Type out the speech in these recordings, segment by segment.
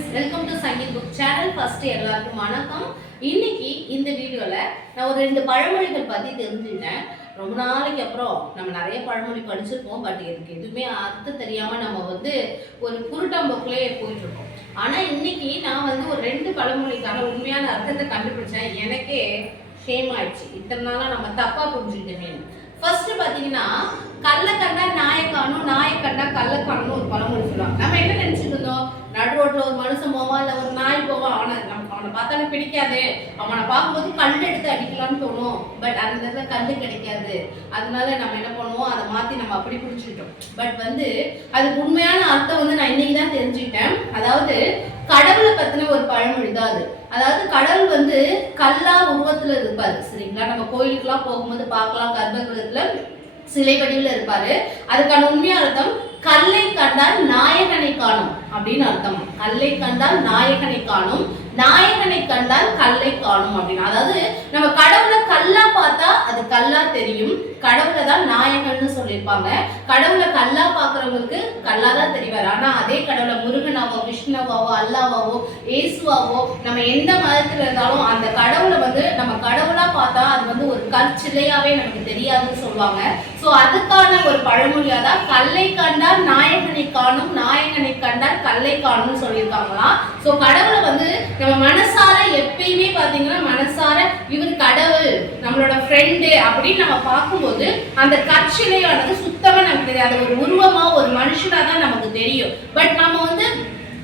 friends, welcome to Sangeet Book Channel. First எல்லாருக்கும் வணக்கம். இன்னைக்கு இந்த வீடியோல நான் ஒரு ரெண்டு பழமொழிகள் பத்தி தெரிஞ்சுட்டேன். ரொம்ப நாளைக்கு அப்புறம் நம்ம நிறைய பழமொழி படிச்சிருப்போம், பட் எனக்கு எதுவுமே அர்த்தம் தெரியாம நம்ம ஒரு குருட்டாம்போக்குலயே போயிட்டு இருக்கோம். ஆனா இன்னைக்கு நான் ஒரு ரெண்டு பழமொழிக்கான உண்மையான அர்த்தத்தை கண்டுபிடிச்சேன். எனக்கே ஷேம் ஆயிடுச்சு, இத்தனை நாளா நம்ம தப்பா புரிஞ்சுக்கிட்டோமே. ஃபர்ஸ்ட் பாத்தீங்கன்னா, கல்ல கண்டா நாயை காணும், நாயை கண்டா கல்ல காணும்னு ஒரு பழமொழி சொல்லுவாங்க. நம்ம என்ன நினைச்சிட்டு இருந்தோம், நடு ரோட்ல ஒரு மனுஷன் போவான், இல்ல ஒரு நாய் போவான், நமக்கு அவனை பார்த்தாலே பிடிக்காது, அவனை பார்க்கும்போது கல் எடுத்து அடிக்கலாம்னு தோணும். பட் அந்த இடத்துல கல்லு கிடைக்காது, அதனால நம்ம என்ன பண்ணுவோம், அதை மாத்தி நம்ம அப்படி பிடிச்சிட்டோம். பட் அதுக்கு உண்மையான அர்த்தம் நான் இன்னைக்கு தான் தெரிஞ்சுக்கிட்டேன். அதாவது கடவுளை பத்தின ஒரு பழமொழி தான் அது. அதாவது கடவுள் கல்லா உருவத்துல இருப்பாரு, சரிங்களா? நம்ம கோயிலுக்குலாம் போகும்போது பார்க்கலாம், கர்ப்பகிரகத்துல சிலை வடிவில் இருப்பாரு. அதுக்கான உண்மையான அர்த்தம், கல்லை கண்டால் நாயகனை காணும் அப்படின்னு அர்த்தம். கல்லை கண்டால் நாயகனை காணும், நாயகனை கண்டால் கல்லை காணும் அப்படின்னு. அதாவது நம்ம கடவுளை கல்லா பார்த்தா அது கல்லா தெரியும், கடவுளை தான் நாயகன்னு சொல்லியிருப்பாங்க. கடவுளை கல்லா பார்க்கறவங்களுக்கு கல்லா தான் தெரிவார். ஆனா அதே கடவுளை முருகனாவோ, விஷ்ணுவாவோ, அல்லாவாவோ, இயேசுவாவோ, நம்ம எந்த மதத்துல இருந்தாலும் அந்த கடவுளை நம்ம கடவுளா பார்த்தா அது ஒரு கற்சிலையாவே நமக்கு தெரியாதுன்னு சொல்லுவாங்க. சோ அதுக்கான ஒரு பழமொழியா தான் கல்லை கண்டால் நாயகனை காணும், நாயகனை கண்டால் கல்லை காணும்னு சொல்லியிருக்காங்களாம். சோ கடவுளை நம்ம மனசார எப்பயுமே பாத்தீங்கன்னா, மனசார இவர் கடவுள், நம்மளோட ஃப்ரெண்டு அப்படின்னு நம்ம பார்க்கும்போது அந்த கற்சிலையானது சுத்தமா நமக்கு தெரியாது. ஒரு உருவமா, ஒரு மனுஷனா தான் நமக்கு தெரியும். பட் நம்ம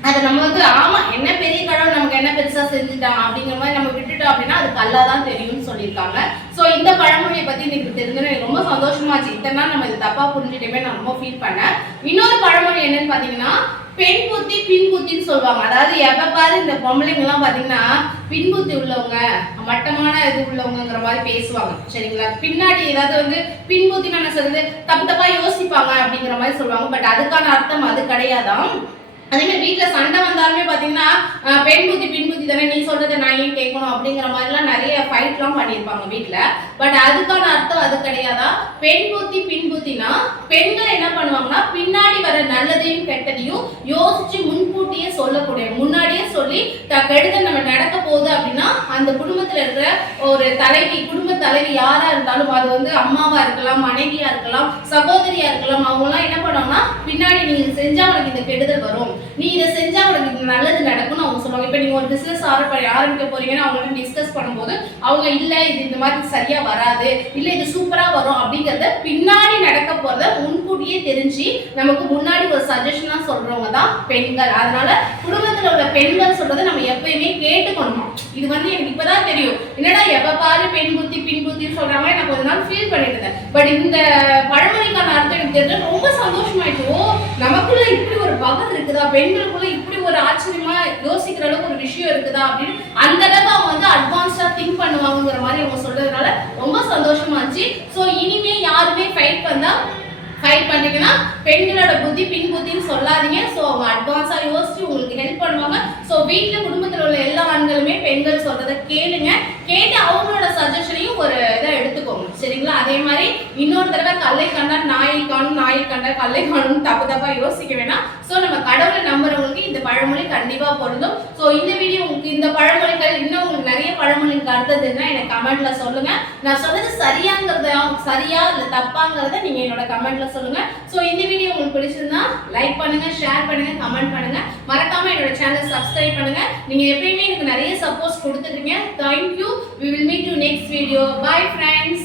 அதை நம்ம ஆமா என்ன பெரிய கடவுள் நமக்கு என்ன பெருசா செஞ்சுட்டான் அப்படிங்கிற மாதிரி நம்ம விட்டுட்டோம் அப்படின்னா அது கல்லா தான் தெரியும்னு சொல்லியிருக்காங்க. சோ இந்த பழமொழியை பத்தி எனக்கு தெரிஞ்சது எனக்கு ரொம்ப சந்தோஷமாச்சு. இத்தனை நாள் நம்ம இது தப்பா புரிஞ்சுட்டே நான் ரொம்ப ஃபீல் பண்ணேன். இன்னொரு பழமொழி என்னன்னு பாத்தீங்கன்னா, பெண் புத்தி பின் புத்தின்னு சொல்லுவாங்க. அதாவது எப்ப பாரு இந்த பொம்பளைங்க எல்லாம் பாத்தீங்கன்னா பின் புத்தி உள்ளவங்க, மட்டமான இது உள்ளவங்கிற மாதிரி பேசுவாங்க, சரிங்களா? பின்னாடி ஏதாவது பின் புத்தி என்ன சொல்றது, தப்பு தப்பா யோசிப்பாங்க அப்படிங்கிற மாதிரி சொல்லுவாங்க. பட் அதுக்கான அர்த்தம் அது கிடையாதான். அதே மாதிரி வீட்டுல சண்டை வந்தாலுமே பாத்தீங்கன்னா, பெண் புத்தி பின் புத்தி தானே, நீ சொல்றதை நான் ஏன் கேட்கணும் அப்படிங்கிற மாதிரி எல்லாம் நிறைய ஃபைட் எல்லாம் பண்ணியிருப்பாங்க வீட்டுல. பட் அதுக்கான அர்த்தம் அது கிடையாதா. பெண் புத்தி பின் புத்தினா, பெண்கள் என்ன பண்ணுவாங்கன்னா பின்னாடி வர நல்லதையும் கெட்டதையும் யோசிச்சு முன்கூட்டியே சொல்லக்கூடிய, முன்னாடியே சொல்லி கெடுதல் நம்ம நடக்க போகுது அப்படின்னா அந்த குடும்பத்துல இருக்கிற ஒரு தலைவி, குடும்ப தலைவி யாரா இருந்தாலும், அது அம்மாவா இருக்கலாம், மனைவியா இருக்கலாம், சகோதரியா இருக்கலாம், அவங்க எல்லாம் என்ன பண்ணுவாங்கன்னா பின்னாடி நீங்க செஞ்சா உனக்கு இந்த கெடுதல் வரும், நீ இதை செஞ்சா உனக்கு நல்லது நடக்கும்னு அவங்க சொல்லுவாங்க. இப்ப நீங்க ஒரு பிசினஸ் ஆரம்பிக்க போறீங்கன்னா அவங்க டிஸ்கஸ் பண்ணும்போது அவங்க இல்ல இது இந்த மாதிரி சரியா வராது, இல்ல இது சூப்பரா வரும் அப்படிங்கறத பின்னாடி நடக்க போறத முன்கூட்டியே தெரிஞ்சு நமக்கு முன்னாடி ஒரு சஜஷனா சொல்றவங்க தான் பெண்கள். அதனால குடும்பத்துல உள்ள பெண்கள் சொல்றதை நம்ம எப்பயுமே கேட்டுக்கணுமா. இது எனக்கு இப்பதான் தெரியும், என்னடா எப்ப பாரு பெண் புத்தி பின் புத்தின்னு சொல்றாங்க, நான் கொஞ்ச நாள் ஃபீல் பண்ணிட்டு இருந்தேன். பட் இந்த பழமொழிக்கான அர்த்தம் எனக்கு தெரிஞ்சு ரொம்ப சந்தோஷமாயிடுச்சு. ஓ, நமக்குள்ள இப்படி ஒரு பவர் இருக்குதா, பெண்களுக்குள்ள இப்படி ஒரு ஆச்சரியமா யோசிக்கிற அளவுக்கு ஒரு விஷயம் இருக்குதா அப்படின்னு அந்த அளவுக்கு அவங்க அட்வான்ஸ்டா திங்க் பண்ணுவாங்கிற மாதிரி அவங்க சொல்றதுனால ரொம்ப சந்தோஷமா இருந்துச்சு. சோ இனிமே யாருமே ஃபைட் பண்ணீங்கன்னா பெண்களோட புத்தி பின் புத்தின்னு சொல்லாதீங்க. சோ அவங்க அட்வான்ஸா யோசிச்சு உங்களுக்கு ஹெல்ப் பண்ணுவாங்க. சோ வீட்டுல குடும்பத்துல உள்ள எல்லா ஆண்களுமே பெண்கள் சொல்றதை கேளுங்க, கேட்டு அவங்களோட சஜஷனையும் ஒரு இதை எடுத்துக்கோங்க, சரிங்களா? அதே மாதிரி இன்னொரு தடவை கல்லை கண்டா நாயை காணும், நாயை கண்டா கல்லை காணும் தப்பு தப்பா யோசிக்க வேணாம். சோ நம்ம கடவுளை நம்புறவங்களுக்கு இந்த பழமொழி கண்டிப்பா பொருந்தும். சோ இந்த வீடியோ உங்களுக்கு இந்த பழமொழிகள் இன்னும் உங்களுக்கு நிறைய பழமொழிக்கு அர்த்தம் தெரிஞ்சா எனக்கு கமெண்ட்ல சொல்லுங்க. நான் சொன்னது சரியா இல்ல தப்பாங்கிறத நீங்க என்னோட கமெண்ட்ல சொல்லுங்க. சோ இந்த வீடியோ உங்களுக்கு பிடிச்சிருந்தா லைக் பண்ணுங்க, ஷேர் பண்ணுங்க, கமெண்ட் பண்ணுங்க, மறக்காம என்னோட சேனல் சப்ஸ்கிரைப் பண்ணுங்க. நீங்க எப்பயுமே எனக்கு நிறைய சப்போர்ட் கொடுத்துட்டீங்க. Thank you. We will meet you next video. Bye friends.